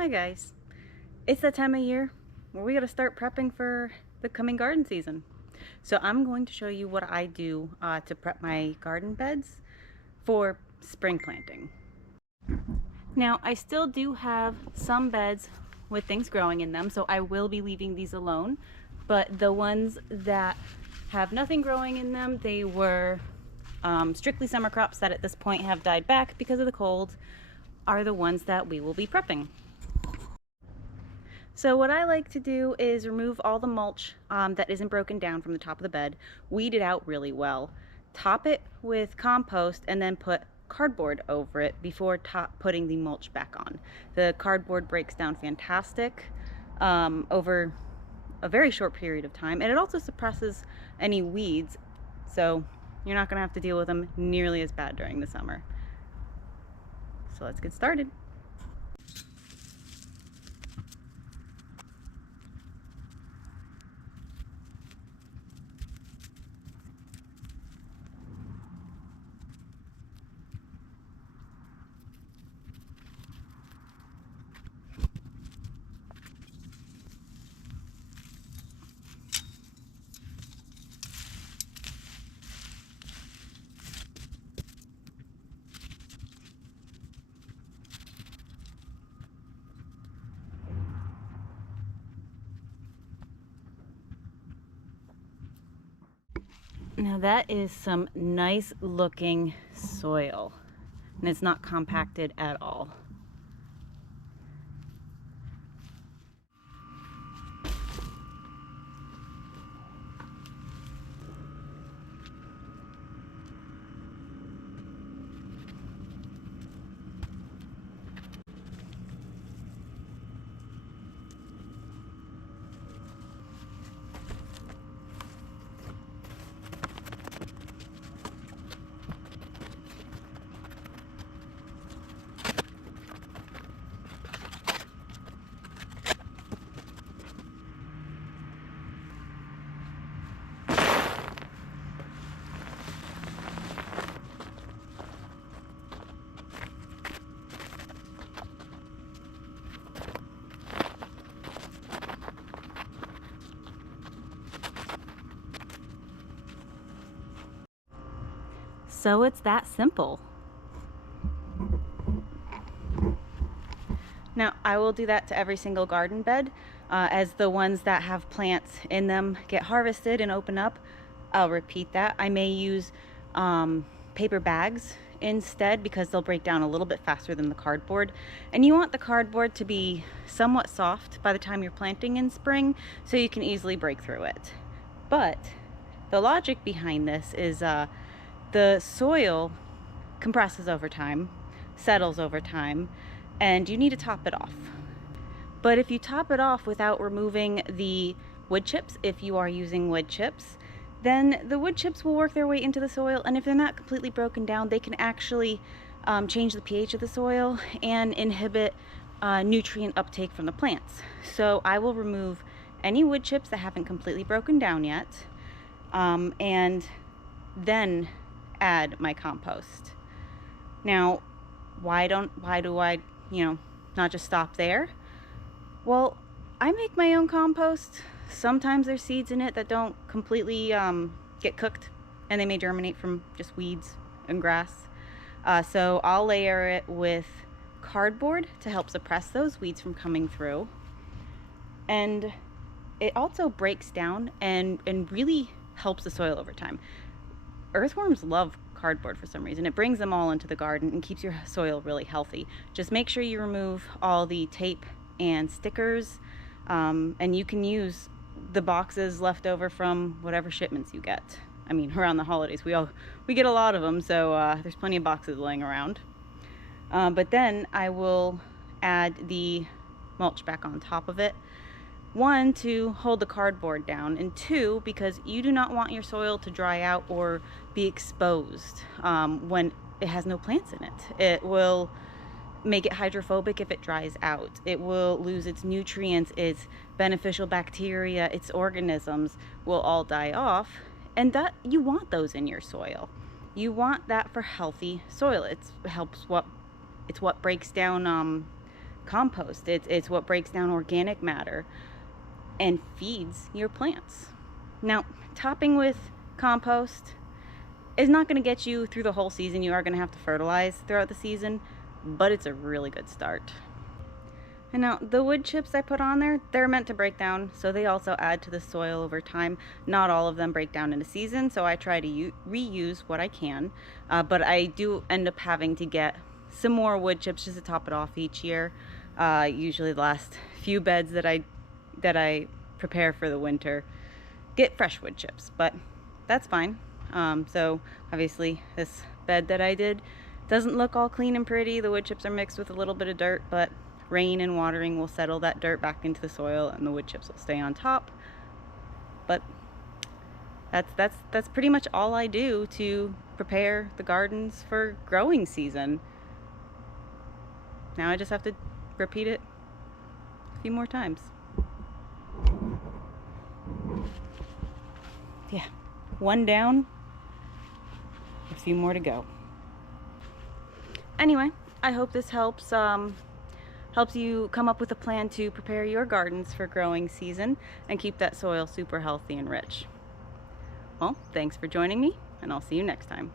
Hi guys. It's that time of year where we gotta start prepping for the coming garden season. So I'm going to show you what I do to prep my garden beds for spring planting. Now I still do have some beds with things growing in them, so I will be leaving these alone. But the ones that have nothing growing in them, they were strictly summer crops that at this point have died back because of the cold, are the ones that we will be prepping. So what I like to do is remove all the mulch that isn't broken down from the top of the bed, weed it out really well, top it with compost, and then put cardboard over it before putting the mulch back on. The cardboard breaks down fantastic over a very short period of time, and it also suppresses any weeds, so you're not going to have to deal with them nearly as bad during the summer. So let's get started. Now that is some nice looking soil, and it's not compacted at all. So it's that simple. Now I will do that to every single garden bed. As the ones that have plants in them get harvested and open up, I'll repeat that. I may use paper bags instead because they'll break down a little bit faster than the cardboard. And you want the cardboard to be somewhat soft by the time you're planting in spring so you can easily break through it. But the logic behind this is the soil compresses over time, settles over time, and you need to top it off. But if you top it off without removing the wood chips, if you are using wood chips, then the wood chips will work their way into the soil, and if they're not completely broken down, they can actually change the pH of the soil and inhibit nutrient uptake from the plants. So I will remove any wood chips that haven't completely broken down yet, and then add my compost. Now, why do I, not just stop there? Well, I make my own compost. Sometimes there's seeds in it that don't completely get cooked, and they may germinate from just weeds and grass. So I'll layer it with cardboard to help suppress those weeds from coming through. And it also breaks down and really helps the soil over time. Earthworms love cardboard for some reason. It brings them all into the garden and keeps your soil really healthy. Just make sure you remove all the tape and stickers, and you can use the boxes left over from whatever shipments you get. I mean, around the holidays we get a lot of them, so there's plenty of boxes laying around. But then I will add the mulch back on top of it. One, to hold the cardboard down, and two, because you do not want your soil to dry out or be exposed when it has no plants in it. It will make it hydrophobic if it dries out. It will lose its nutrients, its beneficial bacteria, its organisms will all die off, and that you want those in your soil. You want that for healthy soil. It's what breaks down compost. It's what breaks down organic matter and feeds your plants. Now, topping with compost is not going to get you through the whole season. You are going to have to fertilize throughout the season, but it's a really good start. And now the wood chips I put on there, they're meant to break down, so they also add to the soil over time. Not all of them break down in a season, so I try to reuse what I can, but I do end up having to get some more wood chips just to top it off each year. Usually the last few beds that I prepare for the winter get fresh wood chips, but that's fine. So obviously this bed that I did doesn't look all clean and pretty. The wood chips are mixed with a little bit of dirt, but rain and watering will settle that dirt back into the soil and the wood chips will stay on top. But that's pretty much all I do to prepare the gardens for growing season. Now I just have to repeat it a few more times. Yeah, one down, a few more to go. Anyway, I hope this helps you come up with a plan to prepare your gardens for growing season and keep that soil super healthy and rich. Well, thanks for joining me, and I'll see you next time.